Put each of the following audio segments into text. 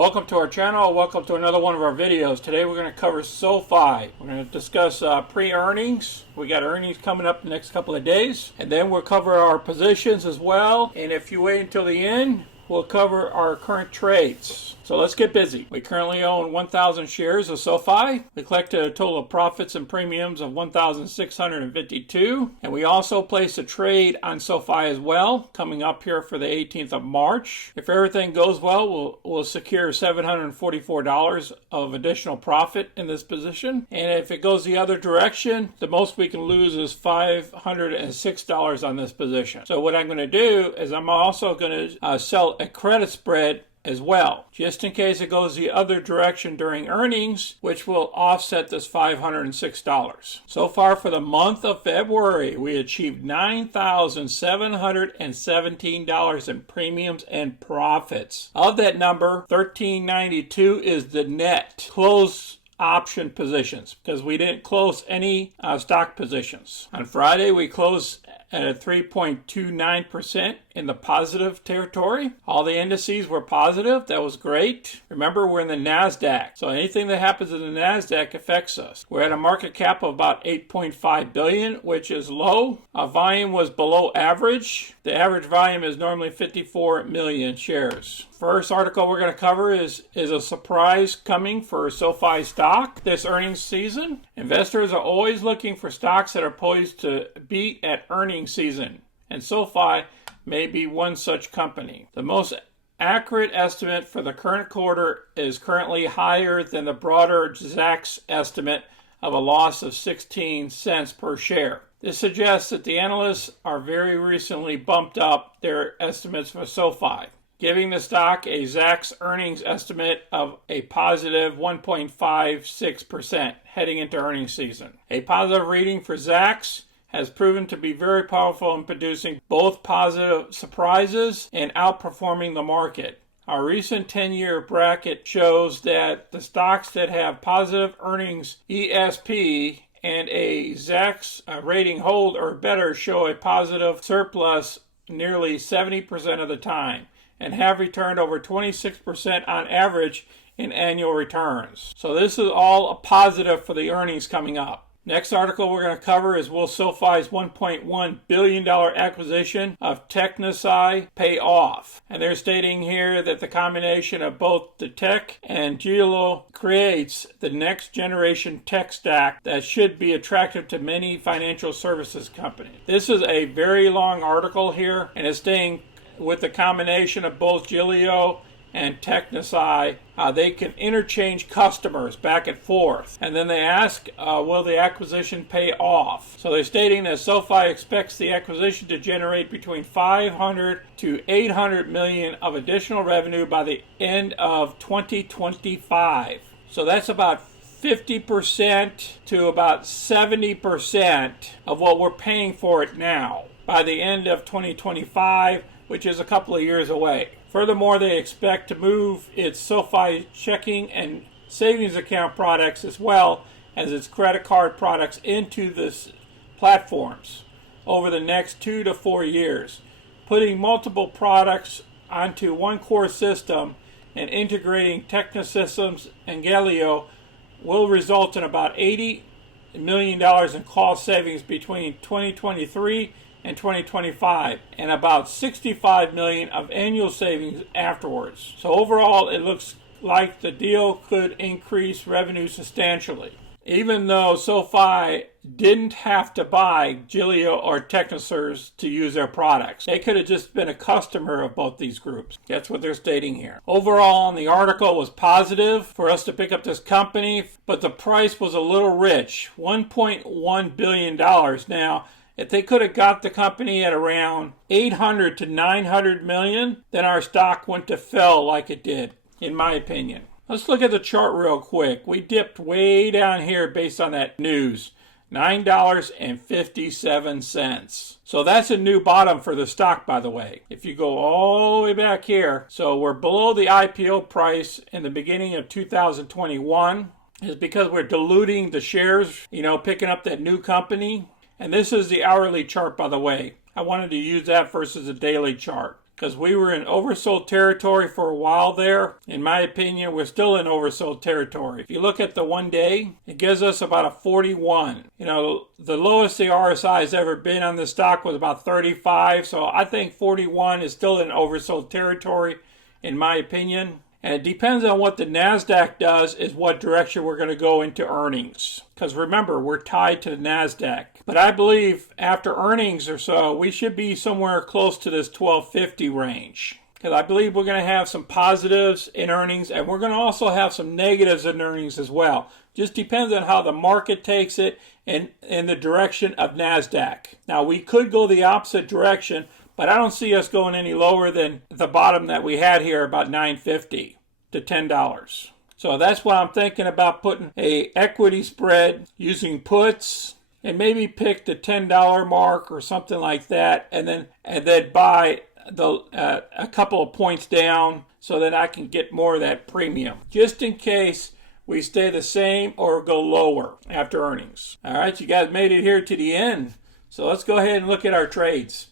Welcome to our channel. Welcome to another one of our videos. Today we're going to cover SoFi. We're going to discuss pre-earnings. We got earnings coming up the next couple of days. And then we'll cover our positions as well. And if you wait until the end, we'll cover our current trades. So let's get busy. We currently own 1,000 shares of SoFi. We collected a total of profits and premiums of 1,652. And we also placed a trade on SoFi as well, coming up here for the 18th of March. If everything goes well, we'll secure $744 of additional profit in this position. And if it goes the other direction, the most we can lose is $506 on this position. So what I'm going to do is I'm also going to sell a credit spread as well, just in case it goes the other direction during earnings, which will offset this $506. So far for the month of February, we achieved $9,717 in premiums and profits. Of that number, $1,392 is the net close option positions, because we didn't close any stock positions. On Friday, we closed at a 3.29% in the positive territory. All the indices were positive. That was great. Remember, we're in the NASDAQ, so anything that happens in the NASDAQ affects us. We're at a market cap of about $8.5 billion, which is low. Our volume was below average. The average volume is normally 54 million shares. First article we're going to cover is a surprise coming for SoFi stock this earnings season. Investors are always looking for stocks that are poised to beat at earnings season, and SoFi may be one such company. The most accurate estimate for the current quarter is currently higher than the broader Zacks estimate of a loss of 16 cents per share. This suggests that the analysts are very recently bumped up their estimates for SoFi, giving the stock a Zacks earnings estimate of a positive 1.56% heading into earnings season. A positive reading for Zacks has proven to be very powerful in producing both positive surprises and outperforming the market. Our recent 10-year bracket shows that the stocks that have positive earnings ESP and a Zacks rating hold or better show a positive surplus nearly 70% of the time, and have returned over 26% on average in annual returns. So this is all a positive for the earnings coming up. Next article we're going to cover is, will SoFi's $1.1 billion acquisition of TechnoSci pay off? And they're stating here that the combination of both the tech and Giglio creates the next generation tech stack that should be attractive to many financial services companies. This is a very long article here, and it's saying with the combination of both Giglio and TechnoSci, they can interchange customers back and forth. And then they ask, will the acquisition pay off? So they're stating that SoFi expects the acquisition to generate between 500 to 800 million of additional revenue by the end of 2025. So that's about 50% to about 70% of what we're paying for it now by the end of 2025, which is a couple of years away. Furthermore, they expect to move its SoFi checking and savings account products as well as its credit card products into this platforms over the next 2 to 4 years. Putting multiple products onto one core system and integrating Technosystems and Giglio will result in about $80 million in cost savings between 2023 and 2025, and about 65 million of annual savings afterwards. So overall, it looks like the deal could increase revenue substantially. Even though SoFi didn't have to buy Giglio or Technosystems to use their products, they could have just been a customer of both these groups. That's what they're stating here. Overall, the article was positive for us to pick up this company, but the price was a little rich, $1.1 billion. Now, if they could have got the company at around 800 to 900 million, then our stock wouldn't have fell like it did, in my opinion. Let's look at the chart real quick. We dipped way down here based on that news, $9.57. So that's a new bottom for the stock, by the way. If you go all the way back here, so we're below the IPO price in the beginning of 2021. It's because we're diluting the shares, picking up that new company. And this is the hourly chart, by the way. I wanted to use that versus a daily chart. because we were in oversold territory for a while there. In my opinion, we're still in oversold territory. If you look at the 1 day, it gives us about a 41. You know, the lowest the RSI has ever been on this stock was about 35, so I think 41 is still in oversold territory, in my opinion. And it depends on what the NASDAQ does is what direction we're going to go into earnings. Because remember, we're tied to the NASDAQ. But I believe after earnings or so, we should be somewhere close to this 1250 range. Because I believe we're going to have some positives in earnings, and we're going to also have some negatives in earnings as well. Just depends on how the market takes it and in the direction of NASDAQ. Now, we could go the opposite direction, but I don't see us going any lower than the bottom that we had here, about $9.50 to $10. So that's why I'm thinking about putting a equity spread using puts and maybe pick the $10 mark or something like that, and then buy a couple of points down so that I can get more of that premium, just in case we stay the same or go lower after earnings. All right, you guys made it here to the end. So let's go ahead and look at our trades.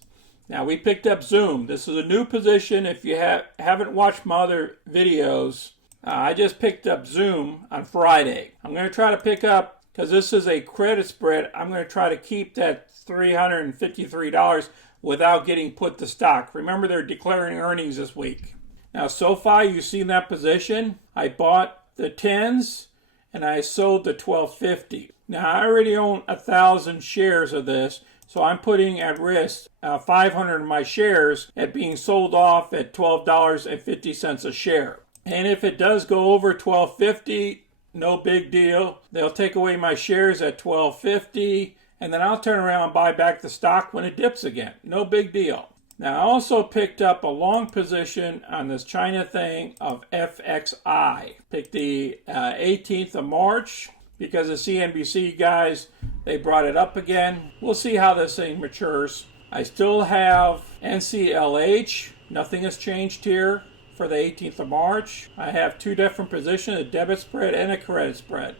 Now, we picked up Zoom. This is a new position. If you haven't watched my other videos, I just picked up Zoom on Friday. I'm going to try to pick up, because this is a credit spread, I'm going to try to keep that $353 without getting put to stock. Remember, they're declaring earnings this week. Now, SoFi, you've seen that position. I bought the 10s and I sold the 1250. Now, I already own 1,000 shares of this, so I'm putting at risk 500 of my shares at being sold off at $12.50 a share. And if it does go over $12.50, no big deal. They'll take away my shares at $12.50, and then I'll turn around and buy back the stock when it dips again. No big deal. Now, I also picked up a long position on this China thing of FXI. Picked the 18th of March. Because the CNBC guys, they brought it up again. We'll see how this thing matures. I still have NCLH. Nothing has changed here for the 18th of March. I have two different positions, a debit spread and a credit spread.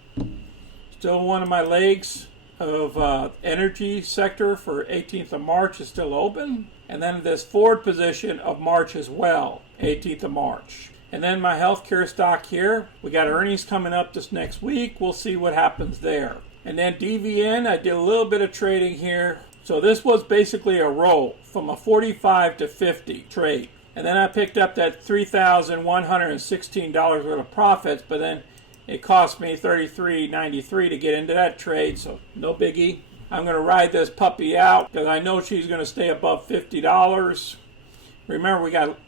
Still one of my legs of energy sector for 18th of March is still open. And then this forward position of March as well, 18th of March. And then my healthcare stock here, we got earnings coming up this next week. We'll see what happens there. And then DVN, I did a little bit of trading here. So this was basically a roll from a 45 to 50 trade. And then I picked up that $3,116 worth of profits, but then it cost me $33.93 to get into that trade, so no biggie. I'm going to ride this puppy out because I know she's going to stay above $50. Remember, we got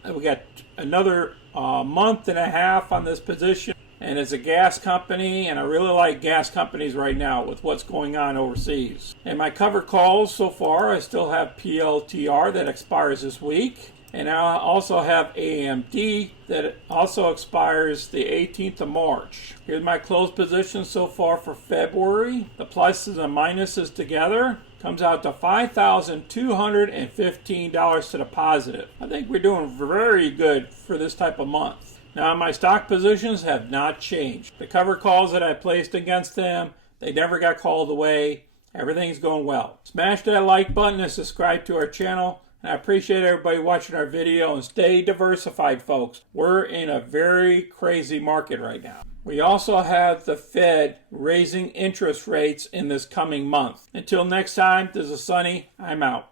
another month and a half on this position, and it's a gas company, and I really like gas companies right now with what's going on overseas. And my cover calls so far, I still have PLTR that expires this week, and I also have AMD that also expires the 18th of March. Here's my closed position so far for February. The pluses and minuses together comes out to $5,215 to the positive. I think we're doing very good for this type of month. Now, my stock positions have not changed. The cover calls that I placed against them, they never got called away. Everything's going well. Smash that like button and subscribe to our channel. And I appreciate everybody watching our video, and stay diversified, folks. We're in a very crazy market right now. We also have the Fed raising interest rates in this coming month. Until next time, this is Sonny. I'm out.